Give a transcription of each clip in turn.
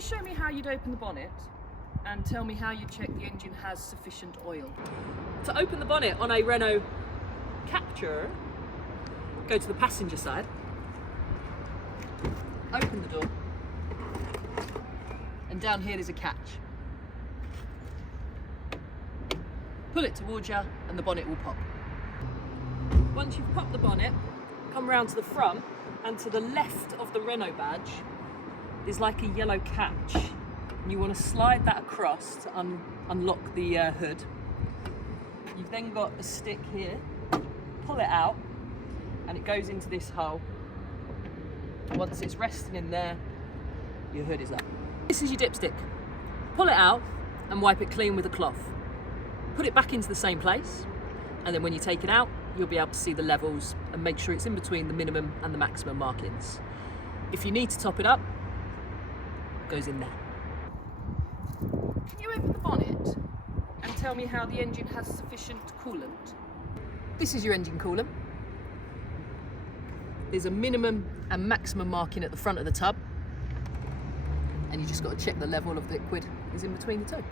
you show me how you'd open the bonnet and tell me how you check the engine has sufficient oil? To open the bonnet on a Renault Captur, go to the passenger side, open the door, and down here there's a catch. Pull it towards you and the bonnet will pop. Once you've popped the bonnet, come round to the front, and to the left of the Renault badge is like a yellow catch. And you want to slide that across to unlock the hood. You've then got a stick here, pull it out, and it goes into this hole. Once it's resting in there, your hood is up. This is your dipstick. Pull it out and wipe it clean with a cloth. Put it back into the same place, and then when you take it out, you'll be able to see the levels and make sure it's in between the minimum and the maximum markings. If you need to top it up, it goes in there. Can you open the bonnet and tell me how the engine has sufficient coolant? This is your engine coolant. There's a minimum and maximum marking at the front of the tub, and you just got to check the level of the liquid is in between the two.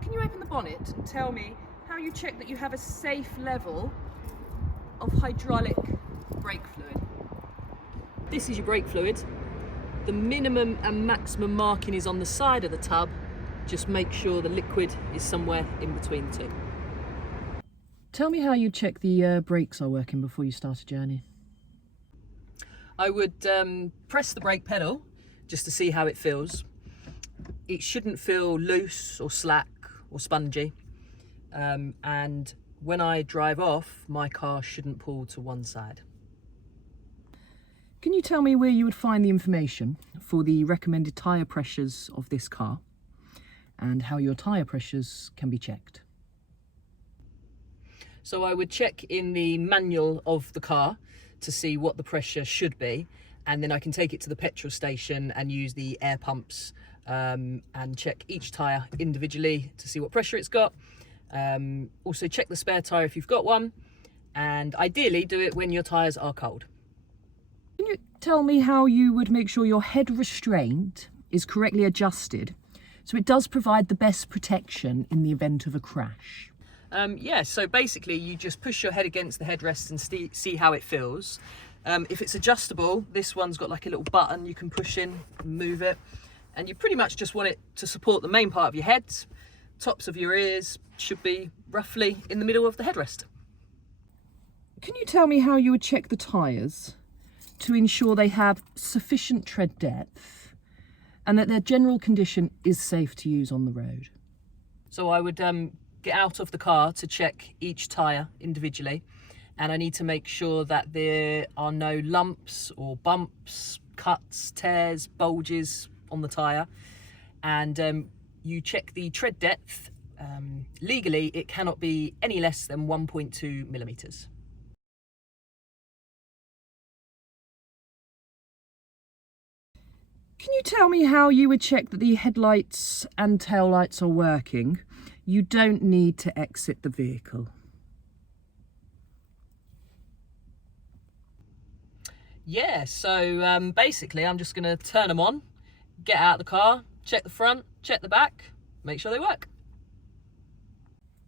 Can you open the bonnet and tell me how you check that you have a safe level of hydraulic brake fluid? This is your brake fluid. The minimum and maximum marking is on the side of the tub. Just make sure the liquid is somewhere in between the two. Tell me how you check the brakes are working before you start a journey. I would press the brake pedal just to see how it feels. It shouldn't feel loose or slack or spongy. And when I drive off, my car shouldn't pull to one side. Can you tell me where you would find the information for the recommended tyre pressures of this car and how your tyre pressures can be checked? So I would check in the manual of the car to see what the pressure should be, and then I can take it to the petrol station and use the air pumps and check each tyre individually to see what pressure it's got. Also check the spare tyre if you've got one, and ideally do it when your tyres are cold. Can you tell me how you would make sure your head restraint is correctly adjusted so it does provide the best protection in the event of a crash? Yeah, so basically you just push your head against the headrest and see how it feels. If it's adjustable, this one's got like a little button you can push in and move it, and you pretty much just want it to support the main part of your head. Tops of your ears should be roughly in the middle of the headrest. Can you tell me how you would check the tyres to ensure they have sufficient tread depth and that their general condition is safe to use on the road? So I would get out of the car to check each tyre individually, and I need to make sure that there are no lumps or bumps, cuts, tears, bulges on the tyre, and you check the tread depth. Legally, it cannot be any less than 1.2 millimetres. Can you tell me how you would check that the headlights and taillights are working? You don't need to exit the vehicle. Yeah, so basically I'm just going to turn them on, get out of the car, check the front, check the back, make sure they work.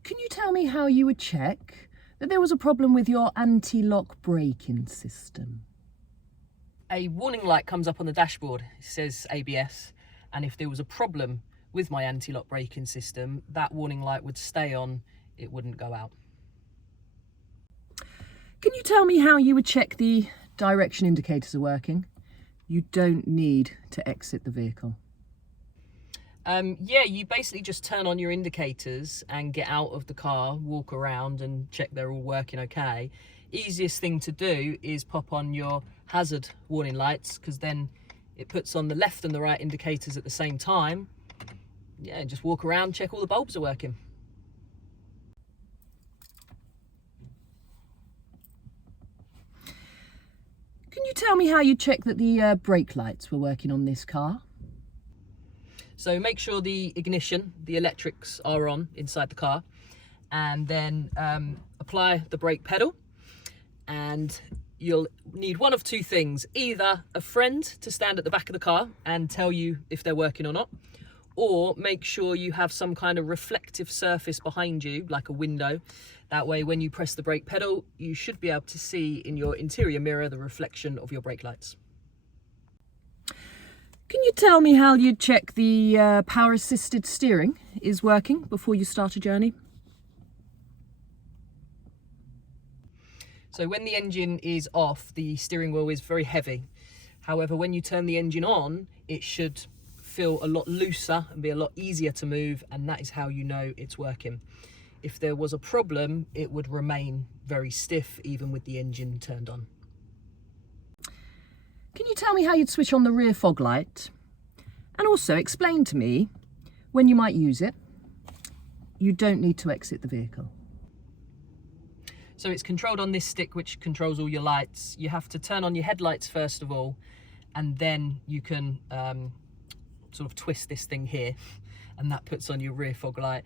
Can you tell me how you would check that there was a problem with your anti-lock braking system? A warning light comes up on the dashboard. It says ABS, and if there was a problem with my anti-lock braking system, that warning light would stay on, it wouldn't go out. Can you tell me how you would check the direction indicators are working? You don't need to exit the vehicle. Yeah, you basically just turn on your indicators and get out of the car, walk around and check they're all working okay. Easiest thing to do is pop on your hazard warning lights, because then it puts on the left and the right indicators at the same time. Yeah, just walk around, check all the bulbs are working. Can you tell me how you check that the brake lights were working on this car? So make sure the ignition, the electrics are on inside the car, and then apply the brake pedal, and you'll need one of two things: either a friend to stand at the back of the car and tell you if they're working or not, or make sure you have some kind of reflective surface behind you, like a window. That way, when you press the brake pedal, you should be able to see in your interior mirror the reflection of your brake lights. Can you tell me how you'd check the power assisted steering is working before you start a journey? So when the engine is off, the steering wheel is very heavy. However, when you turn the engine on, it should feel a lot looser and be a lot easier to move, and that is how you know it's working. If there was a problem, it would remain very stiff even with the engine turned on. Can you tell me how you'd switch on the rear fog light? And also explain to me when you might use it. You don't need to exit the vehicle. So it's controlled on this stick, which controls all your lights. You have to turn on your headlights first of all, and then you can sort of twist this thing here, and that puts on your rear fog light.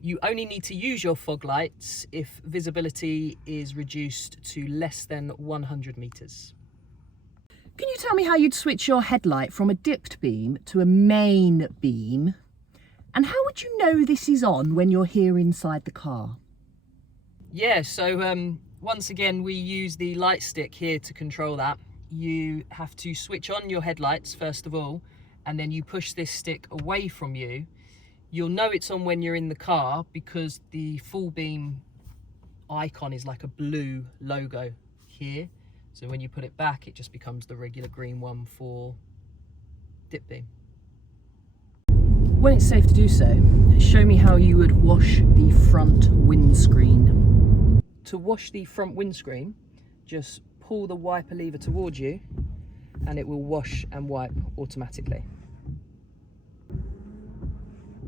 You only need to use your fog lights if visibility is reduced to less than 100 meters. Can you tell me how you'd switch your headlight from a dipped beam to a main beam? And how would you know this is on when you're here inside the car? Yeah, so once again, we use the light stick here to control that. You have to switch on your headlights first of all, and then you push this stick away from you. You'll know it's on when you're in the car because the full beam icon is like a blue logo here. So when you put it back, it just becomes the regular green one for dip beam. When it's safe to do so, show me how you would wash the front windscreen. To wash the front windscreen, just pull the wiper lever towards you and it will wash and wipe automatically.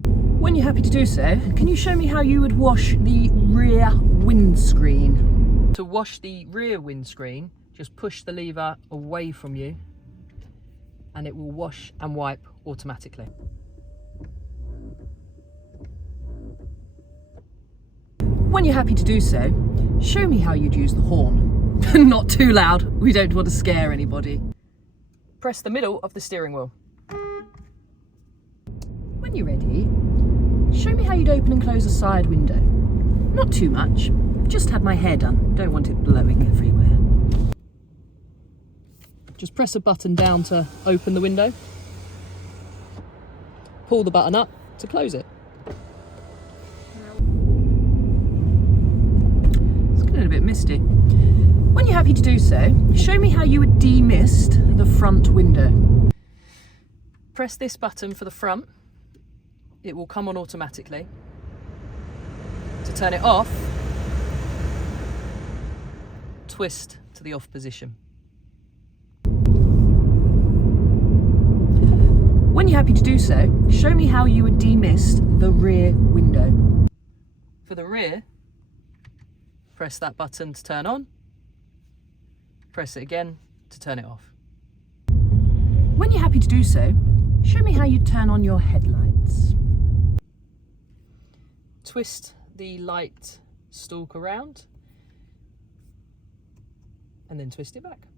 When you're happy to do so, can you show me how you would wash the rear windscreen? To wash the rear windscreen, just push the lever away from you and it will wash and wipe automatically. When you're happy to do so, show me how you'd use the horn. Not too loud, we don't want to scare anybody. Press the middle of the steering wheel. When you're ready, show me how you'd open and close a side window. Not too much, just had my hair done, don't want it blowing everywhere. Just press a button down to open the window. Pull the button up to close it. It's getting a bit misty. When you're happy to do so, show me how you would demist the front window. Press this button for the front. It will come on automatically. To turn it off, twist to the off position. When you're happy to do so, show me how you would demist the rear window. For the rear, press that button to turn on, press it again to turn it off. When you're happy to do so, show me how you turn on your headlights. Twist the light stalk around and then twist it back.